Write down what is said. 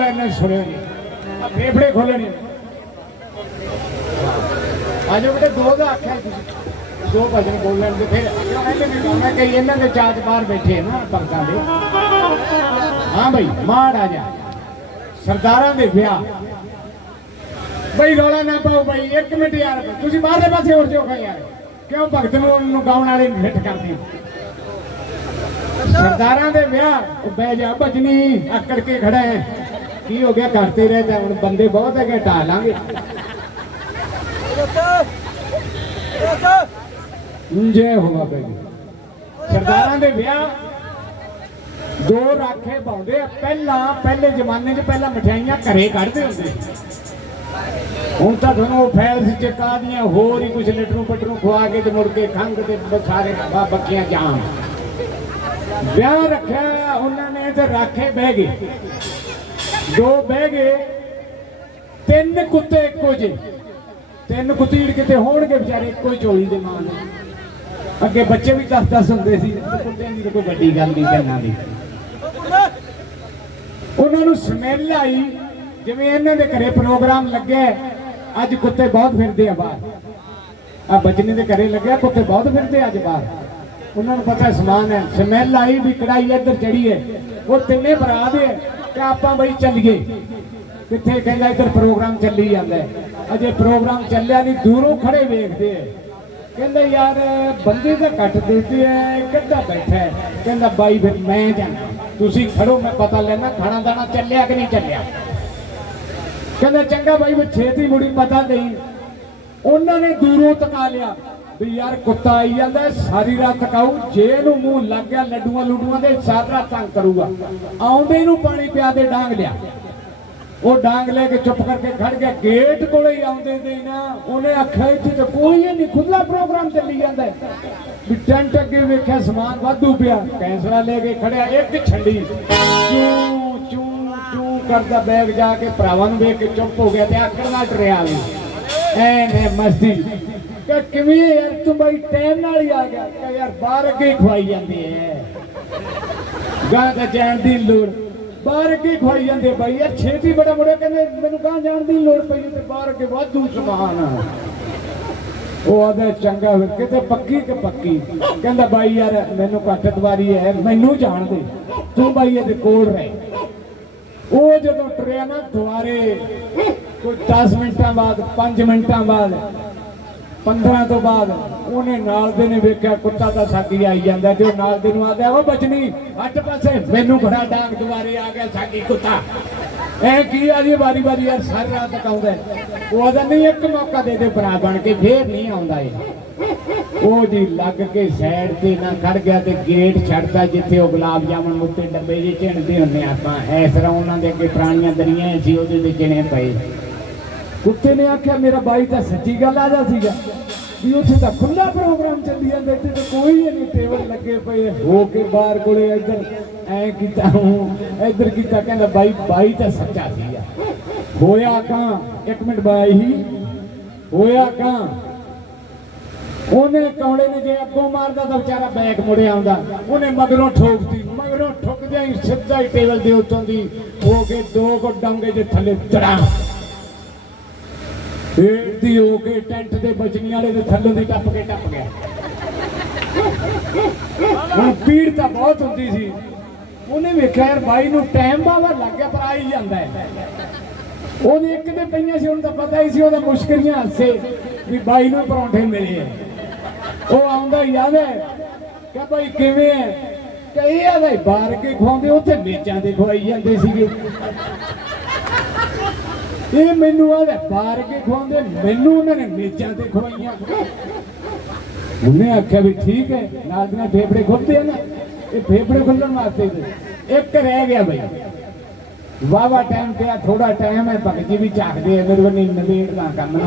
ਵਾਲੇ ਨੇ ਸੁਣਿਆ ਨਹੀਂ। ਆ ਫੇਫੜੇ ਖੋਲਣੇ ਆਜੋ ਬੇਟੇ, ਦੋ ਦਾ ਆਖਿਆ ਤੁਸੀਂ ਦੋ ਭਜਨ ਬੋਲਣ ਦੇ, ਫਿਰ ਕਹਿੰਦੇ ਵੀ ਇਹਨਾਂ ਦੇ ਚਾਚ ਬਾਹਰ ਬੈਠੇ ਨਾ ਭਗਤਾਂ ਦੇ। ਹਾਂ ਬਈ, ਮਾੜ ਜਾ। ਸਰਦਾਰਾਂ ਦੇ ਵਿਆਹ। ਬਈ ਰੌਲਾ ਨਾ ਪਾਓ ਬਈ, ਇੱਕ ਮਿੰਟ ਯਾਰ ਤੁਸੀਂ ਬਾਹਰਲੇ ਪਾਸੇ ਹੋਰ ਜਾਓ ਖਾਂ ਯਾਰ। ਕਿਉਂ ਭਗਤ ਨੂੰ ਉਹਨੂੰ ਗਾਉਣ ਵਾਲੇ ਨੂੰ ਕਰਦੇ ਹੋ? ਸਰਦਾਰਾਂ ਦੇ ਵਿਆਹ, ਉਹ ਬਹਿ ਜਾ, ਭਜਨੀ, ਆਕੜ ਕੇ ਖੜਾ ਹੈ। ਕੀ ਹੋ ਗਿਆ? ਕਰਤੇ ਰਹੇ ਤੇ ਹੁਣ ਬੰਦੇ ਬਹੁਤ ਹੈਗੇ ਢਾ ਲਾਂਗੇ। ਜੈ ਹੋਗਾ ਬਈ ਸਰਦਾਰਾਂ ਦੇ ਵਿਆਹ, ਦੋ ਰਾਖੇ ਪਾਉਂਦੇ ਆ। ਪਹਿਲਾਂ, ਪਹਿਲੇ ਜ਼ਮਾਨੇ 'ਚ ਪਹਿਲਾਂ ਮਠਿਆਈਆਂ ਘਰੇ ਕੱਢਦੇ ਹੁੰਦੇ ਹੁਣ ਤਾਂ ਤੁਹਾਨੂੰ ਉਹ ਫੈਲ ਚ ਕਾਦੀਆਂ ਹੋਰ ਹੀ ਕੁਝ ਲਿਟਰੂ ਪਟਰੂ ਖਵਾ ਕੇ ਤੇ ਮੁੜ ਕੇ ਖੰਗ ਤੇ ਸਾਰੇ ਬਾ ਬੱਕੀਆਂ ਜਾਮ। ਵਿਆਹ ਰੱਖਿਆ, ਉਹਨਾਂ ਨੇ ਤੇ ਰਾਖੇ ਬਹਿ ਗਏ। ਦੋ ਬਹਿ ਗਏ। ਤਿੰਨ ਕੁੱਤੇ ਇੱਕੋ ਜਿਹੇ। ਤਿੰਨ ਕੁੱਤੀੜ ਕਿਤੇ ਹੋਣਗੇ ਵਿਚਾਰੇ, ਇੱਕੋ ਹੀ ਝੋਲੀ ਦੇ ਮਾਂ ਅੱਗੇ ਬੱਚੇ ਵੀ 10 10 ਹੁੰਦੇ ਸੀ, ਕੁੱਤਿਆਂ ਦੀ ਕੋਈ ਵੱਡੀ ਗੱਲ ਨਹੀਂ ਤਿੰਨਾਂ ਦੀ। ਉਹਨਾਂ ਨੂੰ ਸਮੈਲ ਆਈ, ਜਿਵੇਂ ਇਹਨਾਂ ਦੇ ਘਰੇ ਪ੍ਰੋਗਰਾਮ ਲੱਗਿਆ ਅੱਜ ਕੁੱਤੇ ਬਹੁਤ ਫਿਰਦੇ ਆ ਬਾਹਰ। ਆ ਬਚਨੇ ਦੇ ਘਰੇ ਲੱਗਿਆ, ਕੁੱਤੇ ਬਹੁਤ ਫਿਰਦੇ ਆ ਅੱਜ ਬਾਹਰ। ਉਹਨਾਂ ਨੂੰ ਪਤਾ ਸਮਾਨ ਹੈ। ਸਮੈਲ ਆਈ ਵੀ ਕੜਾਈ ਇੱਧਰ ਚੜੀ ਹੈ। ਉਹ ਤਿੰਨੇ ਭਰਾ ਦੇ ਹੈ ਆਪਾਂ ਬਈ ਚੱਲੀਏ। ਕਿੱਥੇ ਕਹਿੰਦਾ ਇੱਧਰ ਪ੍ਰੋਗਰਾਮ ਚੱਲੀ ਜਾਂਦਾ ਅਜੇ ਪ੍ਰੋਗਰਾਮ ਚੱਲਿਆ ਨਹੀਂ, ਦੂਰੋਂ ਖੜੇ ਵੇਖਦੇ ਆ ਕਹਿੰਦਾ ਯਾਰ, ਬੰਦੇ ਤਾਂ ਘੱਟ ਦਿੱਤੇ ਐ ਕਿੱਦਾਂ ਬੈਠਾ ਕਹਿੰਦਾ ਬਾਈ, ਫਿਰ ਮੈਂ ਜਾਣਾ। ਤੁਸੀਂ ਖੜੋ, ਮੈਂ ਪਤਾ ਲੈਣਾ ਖਾਣਾ ਦਾਣਾ ਚੱਲਿਆ ਕਿ ਨਹੀਂ ਚੱਲਿਆ। ਕਹਿੰਦਾ ਚੰਗਾ ਬਾਈ ਵੀ ਛੇਤੀ ਮੁੜੀ ਪਤਾ ਨਹੀਂ। ਉਹਨਾਂ ਨੇ ਦੂਰੋਂ ਤਕਾ ਲਿਆ। ਵੀ ਯਾਰ ਕੁੱਤਾ ਆਈ ਜਾਂਦਾ, ਸਾਰੀ ਰਾਤ ਤਕਾਊ ਜੇ ਨੂੰ ਮੂੰਹ ਲੱਗ ਗਿਆ, ਲੱਡੂਆਂ ਲੁੱਡੂਆਂ ਦੇ, ਸਾਰਾ ਤੰਗ ਕਰੂਗਾ। ਆਉਂਦੇ ਨੂੰ ਪਾਣੀ ਪਿਆ ਦੇ ਡਾਂਗ ਲਿਆ। ਉਹ ਡਾਂਗ ਲੈ ਕੇ ਚੁੱਪ ਕਰਕੇ ਖੜ ਗਿਆ, ਗੇਟ ਕੋਲੇ ਹੀ ਆਉਂਦੇ ਦੇ ਨਾ, ਉਹਨੇ ਆਖਿਆ, ਇੱਥੇ ਤਾਂ ਕੋਈ ਹੀ ਨਹੀਂ ਖੁੱਲਾ ਪ੍ਰੋਗਰਾਮ ਚੱਲੀ ਜਾਂਦਾ ਵੀ ਟੈਂਟ ਅੱਗੇ ਵੇਖਿਆ, ਸਮਾਨ ਵਾਧੂ ਪਿਆ ਕੈਂਸਲਾ ਲੈ ਕੇ ਖੜਿਆ, ਇੱਕ ਛੰਡੀ। ਚੂ ਚੂ ਚੂ ਕਰਦਾ ਬੈਗ ਜਾ ਕੇ ਭਰਾਵਾਂ ਨੂੰ ਵੇਖ ਕੇ ਚੁੱਪ ਹੋ ਗਿਆ ਤੇ ਆਕੜ ਨਾਲ ਟਰਿਆ ਵੀ। ਐ ਮਸਤੀ ਕਿ ਕਿਵੇਂ ਯਾਰ ਤੂੰ ਬਈ ਟਾਈਮ ਨਾਲ ਹੀ ਆ ਗਿਆ। ਕਿ ਯਾਰ ਬਾਹਰ ਅੱਗੇ ਖਵਾਈ ਜਾਂਦੀ ਐ। ਗਾਂ ਤਾਂ ਜਾਣ ਦੀ ਲੋੜ। ਬਾਹਰ ਅੱਗੇ ਖਵਾਈ ਜਾਂਦੇ ਬਾਈ। ਯਾਰ ਛੇਤੀ ਬੜਾ ਮੁੰਡਾ ਕਹਿੰਦੇ ਮੈਨੂੰ ਕਹਾਂ ਜਾਣ ਦੀ ਲੋੜ ਪਈ ਤੇ ਬਾਹਰ ਅੱਗੇ ਵਾਧੂ ਸਮਾਨ ਆ। ਉਹ ਆਦਾ, ਚੰਗਾ ਫਿਰ, ਕਿਤੇ ਪੱਕੀ ਕਿ ਪੱਕੀ? ਕਹਿੰਦਾ, ਬਾਈ ਯਾਰ, ਮੈਨੂੰ ਘੱਟ ਦਵਾਰੀ ਹੈ ਮੈਨੂੰ ਜਾਣ ਦੇ। ਤੂੰ ਬਾਈ ਇਹਦੇ ਕੋਲ ਰਹਿ। ਉਹ ਜਦੋਂ ਟਰਿਆ ਨਾ ਦੁਆਰੇ ਕੋਈ 10 ਮਿੰਟਾਂ ਬਾਅਦ 5 ਮਿੰਟਾਂ ਬਾਅਦ 15 ਤੋਂ ਬਾਅਦ, ਉਹਨੇ ਨਾਲ ਦੇ ਨੇ ਵੇਖਿਆ, ਕੁੱਤਾ ਤਾਂ ਸਾਡੀ ਆਈ ਜਾਂਦਾ ਤੇ ਉਹ ਨਾਲ ਦੇ ਨੂੰ ਆਦਾ ਉਹ ਬਚਨੀ ਅੱਠ ਪਾਸੇ, ਮੈਨੂੰ ਖੜਾ ਡਾਂਗ ਦੁਆਰੇ ਆ ਗਿਆ ਸਾਡੀ ਕੁੱਤਾ। ਐ ਕੀ ਆ ਜੀ ਵਾਰੀ ਵਾਰੀ ਯਾਰ, ਸਾਰੀ ਰਾਤ ਤੱਕ ਉਹ ਆਦਾ, ਨਹੀਂ, ਇੱਕ ਮੌਕਾ ਦੇ ਦੇ ਭਰਾ ਬਣ ਕੇ, ਫੇਰ ਨਹੀਂ ਆਉਂਦਾ ਇਹ। ਉਹ ਜੀ ਲੱਗ ਕੇ ਸਾਈਡ ਤੇ ਨਾ ਖੜ ਗਿਆ ਤੇ ਗੇਟ ਛੱਡਦਾ ਜਿੱਥੇ ਉਹ ਗੁਲਾਬ ਜਾਮਣ ਉੱਤੇ ਡੱਬੇ ਜੇ ਝਿਣਦੇ ਹੁੰਨੇ ਆਪਾਂ। ਇਸ ਤਰ੍ਹਾਂ ਉਹਨਾਂ ਦੇ ਅੱਗੇ ਪੁਰਾਣੀਆਂ ਦਰੀਆਂ ਸੀ, ਉਹਦੇ ਤੇ ਚਿਣੇ ਪਏ। ਕੁੱਤੇ ਨੇ ਆਖਿਆ, ਮੇਰਾ ਬਾਈ ਤਾਂ ਸੱਚੀ ਗੱਲ ਆਦਾ ਸੀਗਾ ਵੀ ਉੱਥੇ ਤਾਂ ਖੁੱਲਾ ਪ੍ਰੋਗਰਾਮ ਚੱਲੀ ਜਾਂਦਾ, ਇੱਥੇ ਤਾਂ ਕੋਈ ਨਹੀਂ ਟੇਬਲ ਲੱਗੇ ਪਏ ਹੋ ਕੇ ਬਾਹਰ ਕੋਲੇ ਇੱਧਰ ਐ ਕੀਤਾ, ਹੂੰ, ਇੱਧਰ ਕੀਤਾ, ਕਹਿੰਦਾ, ਬਾਈ ਬਾਈ ਤਾਂ ਸੱਚਾ ਸੀਗਾ। ਹੋਇਆ ਕਾਂ? ਇੱਕ ਮਿੰਟ ਬਾਈ ਹੀ ਹੋਇਆ ਕਾਂ? ਉਹਨੇ ਕੌੜੇ ਨੇ ਜੇ ਅੱਗੋਂ ਮਾਰਦਾ ਤਾਂ ਵਿਚਾਰਾ ਬੈਕ ਮੁੜਿਆ ਆਉਂਦਾ। ਉਹਨੇ ਮਗਰੋਂ ਠੋਕਦੀ ਮਗਰੋਂ ਠੁੱਕਦਿਆਂ ਹੀ ਸਿੱਧਾ ਹੀ ਟੇਬਲ ਦੇ ਉੱਤੋਂ ਦੀ ਹੋ ਕੇ ਦੋ ਕੋ ਡੰਗੇ ਦੇ ਥੱਲੇ ਤੜਾ ਦੀ ਹੋ ਕੇ ਟੈਂਟ ਦੇ ਬਚਨੀ ਵਾਲੇ ਦੇ ਥੱਲੋਂ ਦੀ ਟੱਪ ਕੇ ਟੱਪ ਗਿਆ। ਹੁਣ ਪੀੜ ਤਾਂ ਬਹੁਤ ਹੁੰਦੀ ਸੀ। ਉਹਨੇ ਵੇਖਿਆ ਯਾਰ ਬਾਈ ਨੂੰ ਟਾਈਮ ਬਾਵਾ ਲੱਗ ਗਿਆ, ਪਰ ਆ ਹੀ ਜਾਂਦਾ ਹੈ। ਉਹਨੇ ਇੱਕ ਤੇ ਪਈਆਂ ਸੀ, ਉਹਨੂੰ ਤਾਂ ਪਤਾ ਹੀ ਸੀ, ਉਹਦਾ ਮੁਸ਼ਕਲੀਆਂ ਹੱਸੇ ਵੀ ਬਾਈ ਨੂੰ ਪਰੌਂਠੇ ਮਿਲੇ ਆ ਉਹ ਆਉਂਦਾ ਯਾਦ ਹੈ ਕਿ ਬਾਈ ਕਿਵੇਂ ਹੈ? ਕਈ ਆ ਬਾਈ ਬਾਹਰ ਕੇ ਖਵਾਉਂਦੇ, ਉੱਥੇ ਵੇਚਾਂ ਦੇ ਖਵਾਈ ਜਾਂਦੇ ਸੀਗੇ। ਇਹ ਮੈਨੂੰ ਆਦਾ ਬਾਹਰ ਕੇ ਖਵਾਉਂਦੇ, ਮੈਨੂੰ ਉਹਨਾਂ ਨੇ ਮੇਚਾਂ ਤੇ ਖਵਾਈਆਂ। ਉਹਨੇ ਆਖਿਆ ਵੀ ਠੀਕ ਹੈ, ਨਾਲ ਦੀਆਂ ਫੇਫੜੇ ਖੁੱਲਦੇ ਆ ਨਾ, ਇਹ ਫੇਫੜੇ ਖੁੱਲਣ ਵਾਸਤੇ ਇੱਕ ਰਹਿ ਗਿਆ ਬਈ। ਵਾਵਾ ਟਾਈਮ ਤੇ ਆ ਥੋੜਾ ਟਾਈਮ ਹੈ, ਭਗਤ ਜੀ ਵੀ ਝਾਕਦੇ ਆ, ਮੇਰੇ ਕੋਲ ਨਹੀਂ ਨਵੀਨ ਦਾ ਕੰਮ